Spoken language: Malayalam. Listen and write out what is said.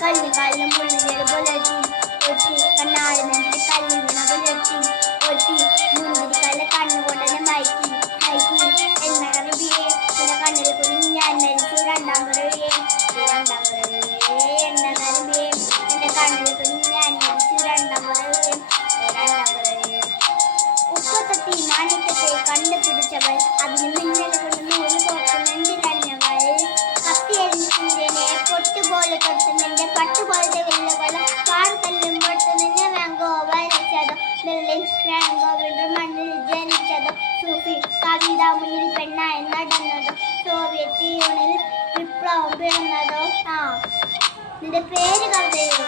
കല്ലിങ്ങാലും മുള്ളിനെ പുലർത്തി ഒട്ടി കണ്ണാളിനെന്റെ കല്ലിങ്ങനെ പുലർത്തി ഒട്ടി മുന്തിരിക്കാലെ കണ്ണുകൊണ്ടെന്നെ മയക്കി മയക്കി എന്നറിയേ ചില കണ്ണിൽ കുഞ്ഞു ഞാൻ മരിച്ചു രണ്ടാം വില്ലകൾ തൊട്ട് നിന്റെ പട്ടുപോലത്തെ കാർ തല്ലും പൊട്ട് നിന്നെ മാംഗോ വരച്ചതോ? ബെർലിൻ മാംഗോ വിടും മണ്ണിൽ ജനിച്ചതോ? സൂഫി കവിത മുന്നിൽ പെണ്ണ നടന്നതോ? സോവിയറ്റ് യൂണിയനിൽ വിപ്ലവം പിറന്നതോ ആ. നിന്റെ പേര് കവിതയോ?